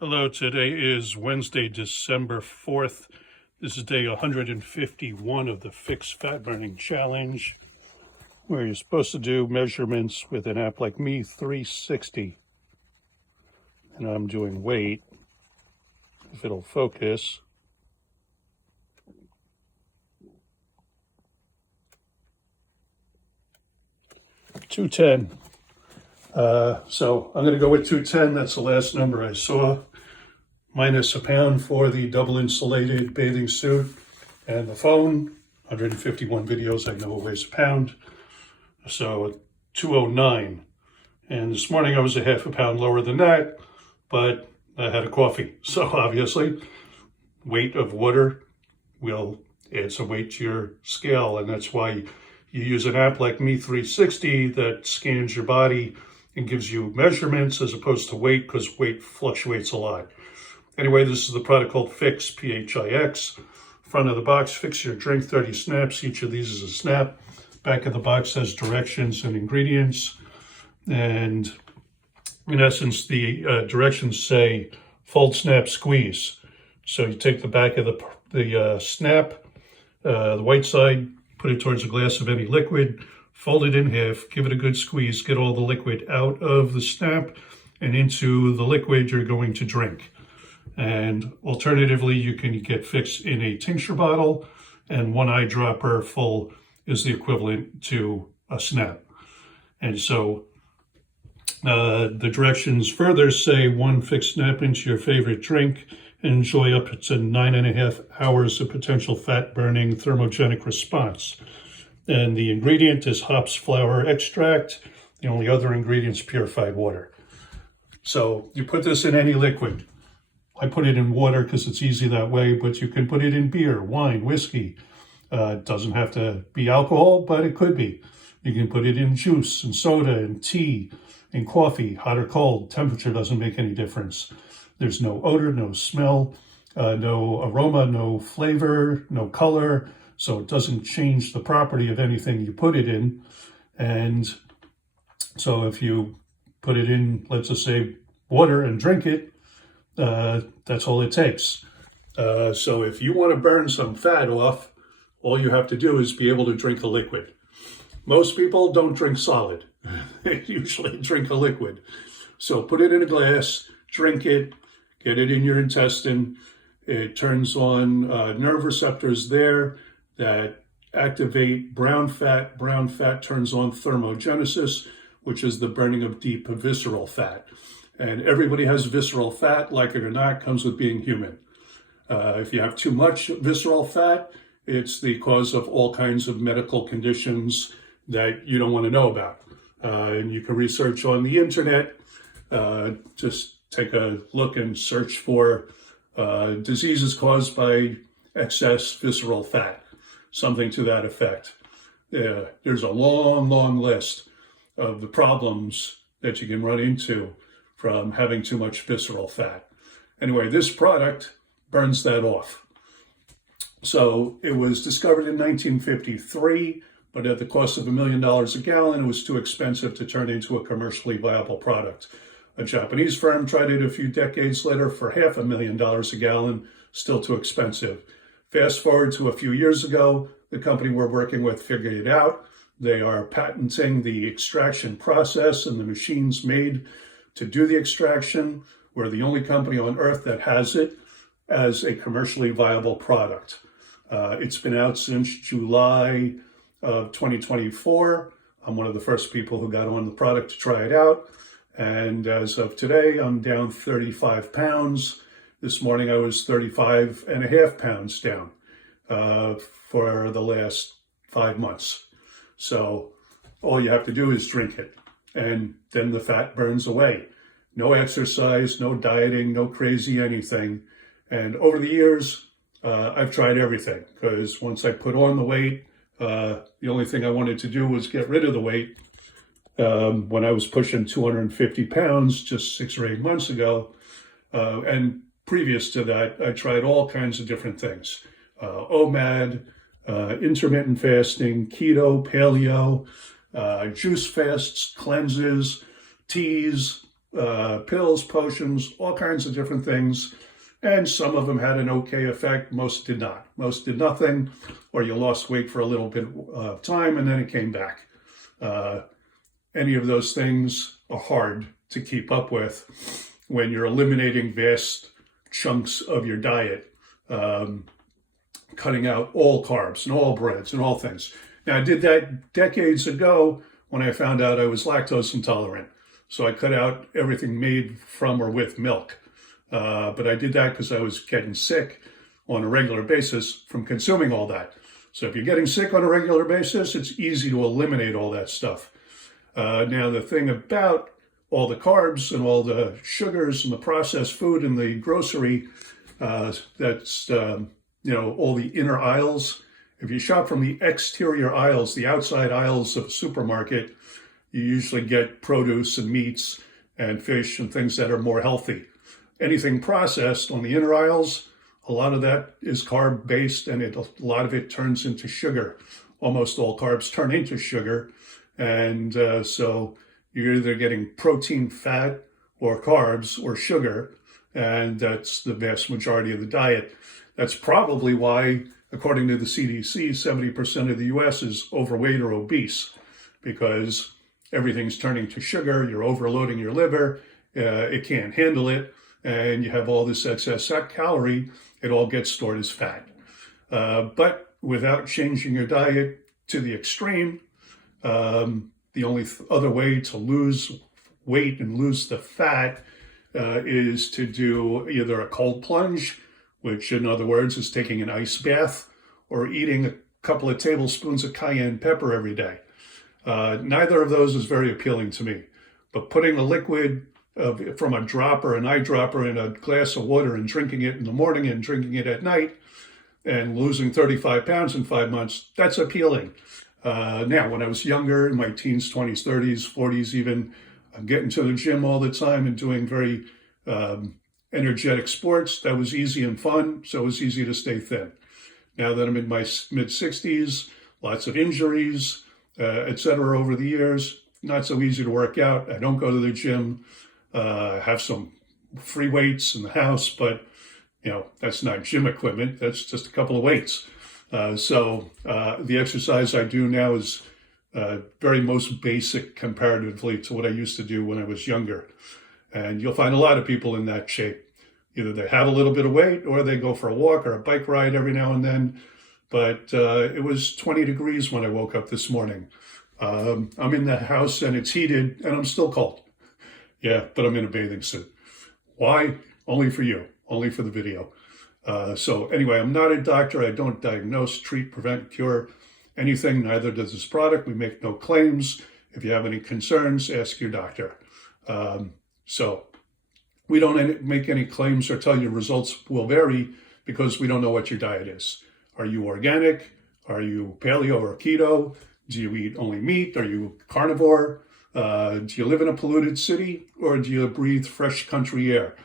Hello, today is Wednesday, December 4th. This is day 151 of the pHix Fat Burning Challenge, where you're supposed to do measurements with an app like Me 360. And I'm doing weight, if it'll focus. $210. So I'm going to go with 210. That's the last number I saw, minus a pound for the double insulated bathing suit and the phone. 151 videos, I know it weighs a pound. So 209. And this morning I was a half a pound lower than that, but I had a coffee. So obviously, weight of water will add some weight to your scale. And that's why you use an app like Me 360 that scans your body and gives you measurements as opposed to weight, because weight fluctuates a lot. Anyway, this is the product called pHix, pHix. Front of the box, fix your drink, 30 snaps. Each of these is a snap. Back of the box has directions and ingredients. And in essence, the directions say fold, snap, squeeze. So you take the back of the snap, the white side, put it towards a glass of any liquid, fold it in half, give it a good squeeze, get all the liquid out of the snap and into the liquid you're going to drink. And alternatively, you can get pHix in a tincture bottle, and 1 eyedropper full is the equivalent to a snap. And so the directions further say 1 pHix snap into your favorite drink and enjoy up to 9.5 hours of potential fat burning thermogenic response. And the ingredient is hops flower extract. The only other ingredient is purified water. So you put this in any liquid. I put it in water because it's easy that way, but you can put it in beer, wine, whiskey. It doesn't have to be alcohol, but it could be. You can put it in juice and soda and tea and coffee, hot or cold. Temperature doesn't make any difference. There's no odor, no smell, no aroma, no flavor, no color. So it doesn't change the property of anything you put it in. And so if you put it in, let's just say, water and drink it, that's all it takes. So if you want to burn some fat off, all you have to do is be able to drink a liquid. Most people don't drink solid. They usually drink a liquid. So put it in a glass, drink it, get it in your intestine. It turns on nerve receptors there that activate brown fat. Brown fat turns on thermogenesis, which is the burning of deep visceral fat. And everybody has visceral fat, like it or not, comes with being human. If you have too much visceral fat, it's the cause of all kinds of medical conditions that you don't want to know about. And you can research on the internet. Just take a look and search for diseases caused by excess visceral fat, something to that effect. There's a long, long list of the problems that you can run into from having too much visceral fat. Anyway, this product burns that off. So it was discovered in 1953, but at the cost of $1 million a gallon, it was too expensive to turn into a commercially viable product. A Japanese firm tried it a few decades later for $500,000 a gallon, still too expensive. Fast forward to a few years ago, the company we're working with figured it out. They are patenting the extraction process and the machines made to do the extraction. We're the only company on earth that has it as a commercially viable product. It's been out since July of 2024. I'm one of the first people who got on the product to try it out. And as of today, I'm down 35 pounds. This morning I was 35.5 pounds down for the last 5 months. So all you have to do is drink it, and then the fat burns away. No exercise, no dieting, no crazy anything. And over the years, I've tried everything, because once I put on the weight, the only thing I wanted to do was get rid of the weight. When I was pushing 250 pounds just 6 or 8 months ago, and previous to that, I tried all kinds of different things. OMAD, intermittent fasting, keto, paleo, juice fasts, cleanses, teas, pills, potions, all kinds of different things. And some of them had an okay effect. Most did not. Most did nothing, or you lost weight for a little bit of time and then it came back. Any of those things are hard to keep up with when you're eliminating vast chunks of your diet, cutting out all carbs and all breads and all things. Now, I did that decades ago when I found out I was lactose intolerant. So I cut out everything made from or with milk. But I did that because I was getting sick on a regular basis from consuming all that. So if you're getting sick on a regular basis, it's easy to eliminate all that stuff. Now, the thing about all the carbs and all the sugars and the processed food in the grocery, that's, all the inner aisles. If you shop from the exterior aisles, the outside aisles of a supermarket, you usually get produce and meats and fish and things that are more healthy. Anything processed on the inner aisles, a lot of that is carb-based, and a lot of it turns into sugar. Almost all carbs turn into sugar. And so you're either getting protein, fat, or carbs, or sugar, and that's the vast majority of the diet. That's probably why, according to the CDC, 70% of the US is overweight or obese, because everything's turning to sugar, you're overloading your liver, it can't handle it, and you have all this excess calorie, it all gets stored as fat. But without changing your diet to the extreme, the only other way to lose weight and lose the fat is to do either a cold plunge, which in other words is taking an ice bath, or eating a couple of tablespoons of cayenne pepper every day. Neither of those is very appealing to me, but putting a liquid from a dropper, an eyedropper, in a glass of water and drinking it in the morning and drinking it at night and losing 35 pounds in 5 months, that's appealing. Now, when I was younger, in my teens, 20s, 30s, 40s even, I'm getting to the gym all the time and doing very energetic sports. That was easy and fun, so it was easy to stay thin. Now that I'm in my mid-60s, lots of injuries, etc. over the years, not so easy to work out. I don't go to the gym. I have some free weights in the house, but that's not gym equipment. That's just a couple of weights. So the exercise I do now is very most basic comparatively to what I used to do when I was younger. And you'll find a lot of people in that shape. Either they have a little bit of weight or they go for a walk or a bike ride every now and then. But it was 20 degrees when I woke up this morning. I'm in the house and it's heated and I'm still cold. Yeah, but I'm in a bathing suit. Why? Only for you, only for the video. So anyway, I'm not a doctor. I don't diagnose, treat, prevent, cure anything. Neither does this product. We make no claims. If you have any concerns, ask your doctor. So we don't make any claims or tell you results will vary because we don't know what your diet is. Are you organic? Are you paleo or keto? Do you eat only meat? Are you carnivore? Do you live in a polluted city or do you breathe fresh country air?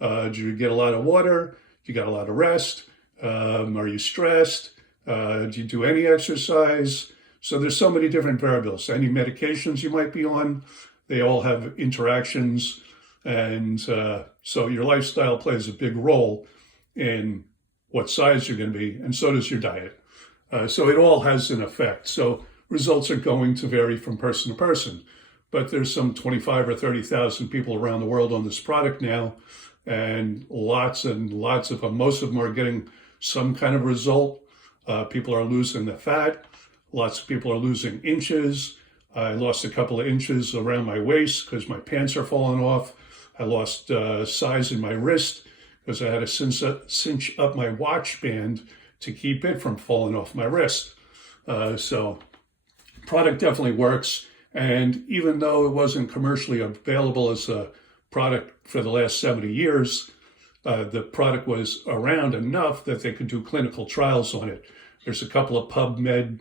Do you get a lot of water? Do you get a lot of rest? Are you stressed? Do you do any exercise? So there's so many different variables. Any medications you might be on, they all have interactions. And so your lifestyle plays a big role in what size you're going to be, and so does your diet. So it all has an effect. So results are going to vary from person to person. But there's some 25 or 30,000 people around the world on this product now, and lots of them, most of them are getting some kind of result. People are losing the fat. Lots of people are losing inches. I lost a couple of inches around my waist because my pants are falling off. I lost size in my wrist because I had to cinch up my watch band to keep it from falling off my wrist. So product definitely works. And even though it wasn't commercially available as a product for the last 70 years, the product was around enough that they could do clinical trials on it. There's a couple of PubMed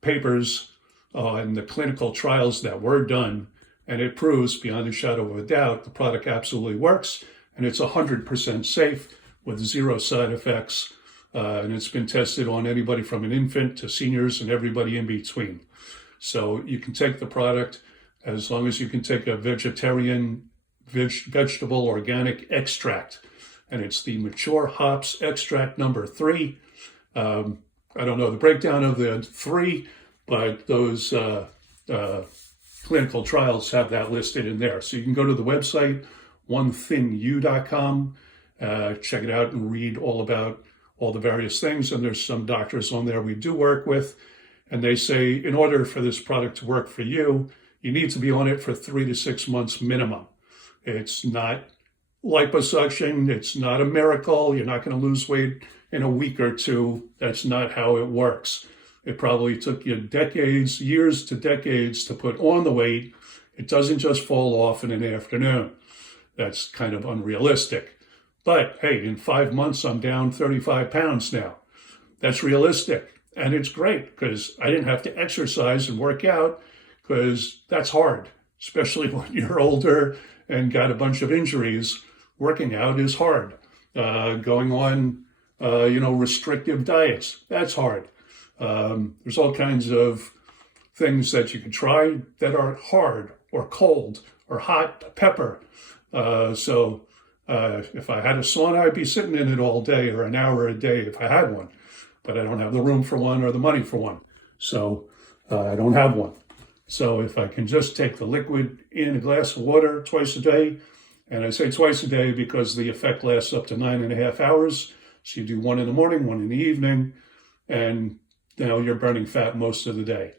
papers on the clinical trials that were done, and it proves beyond a shadow of a doubt the product absolutely works, and it's 100% safe with 0 side effects, and it's been tested on anybody from an infant to seniors and everybody in between. So you can take the product. as long as you can take a vegetarian vegetable organic extract. And it's the mature hops extract number 3. I don't know the breakdown of the 3, but those clinical trials have that listed in there. So you can go to the website, onethingyou.com, check it out and read all about all the various things. And there's some doctors on there we do work with. And they say, in order for this product to work for you, you need to be on it for 3 to 6 months minimum. It's not liposuction. It's not a miracle. You're not going to lose weight in a week or 2. That's not how it works. It probably took you decades, years to decades to put on the weight. It doesn't just fall off in an afternoon. That's kind of unrealistic. But hey, in 5 months, I'm down 35 pounds now. That's realistic. And it's great because I didn't have to exercise and work out because that's hard, especially when you're older and got a bunch of injuries. Working out is hard. Going on, restrictive diets, that's hard. There's all kinds of things that you can try that are hard or cold or hot, pepper. So if I had a sauna, I'd be sitting in it all day or an hour a day if I had one. But I don't have the room for one or the money for one. So I don't have one. So if I can just take the liquid in a glass of water twice a day, and I say twice a day because the effect lasts up to 9.5 hours. So you do one in the morning, one in the evening, and you're burning fat most of the day.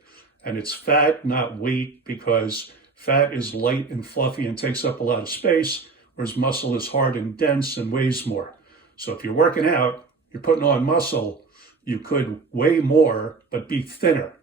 And it's fat, not weight, because fat is light and fluffy and takes up a lot of space, whereas muscle is hard and dense and weighs more. So if you're working out, you're putting on muscle, you could weigh more, but be thinner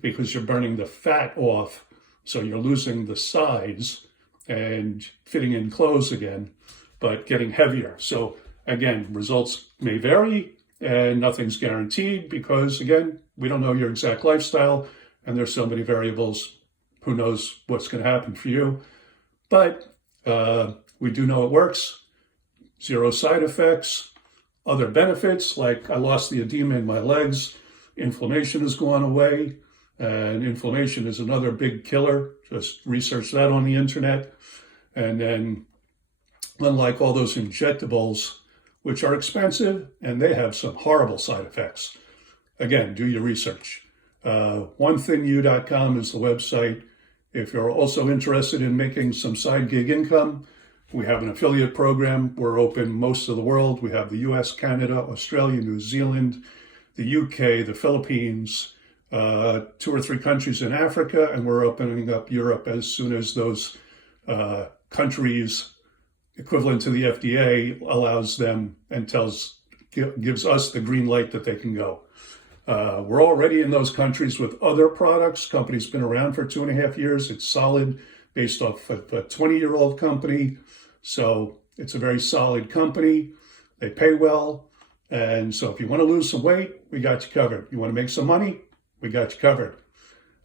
because you're burning the fat off. So you're losing the size and fitting in clothes again, but getting heavier. So again, results may vary and nothing's guaranteed because, again, we don't know your exact lifestyle and there's so many variables. Who knows what's going to happen for you? But we do know it works. 0 side effects. Other benefits, like I lost the edema in my legs, inflammation has gone away, and inflammation is another big killer. Just research that on the internet. And then, unlike all those injectables, which are expensive, and they have some horrible side effects. Again, do your research. Onethingyou.com is the website. If you're also interested in making some side gig income, we have an affiliate program. We're open most of the world. We have the US, Canada, Australia, New Zealand, the UK, the Philippines, 2 or 3 countries in Africa, and we're opening up Europe as soon as those countries equivalent to the FDA allows them and gives us the green light that they can go. We're already in those countries with other products. Company's been around for 2.5 years. It's solid, based off of a 20-year-old company. So it's a very solid company. They pay well. And so if you want to lose some weight, we got you covered. You want to make some money, we got you covered.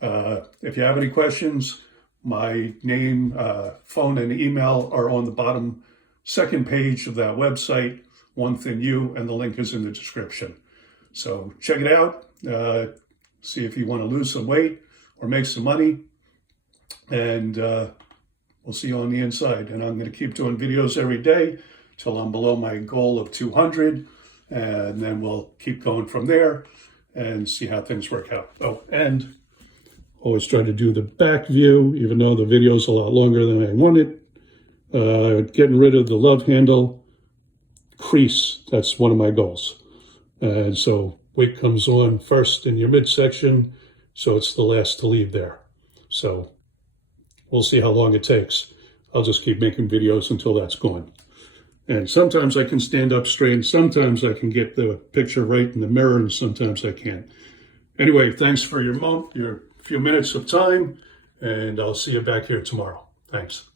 If you have any questions, my name, phone, and email are on the bottom second page of that website, One Thin You, and the link is in the description. So check it out. See if you want to lose some weight or make some money. And we'll see you on the inside. And I'm going to keep doing videos every day till I'm below my goal of 200. And then we'll keep going from there and see how things work out. Oh, and always try to do the back view, even though the video is a lot longer than I wanted. Getting rid of the love handle crease. That's one of my goals. And so weight comes on first in your midsection, so it's the last to leave there. So we'll see how long it takes. I'll just keep making videos until that's gone. And sometimes I can stand up straight, and sometimes I can get the picture right in the mirror, and sometimes I can't. Anyway, thanks for your few minutes of time, and I'll see you back here tomorrow. Thanks.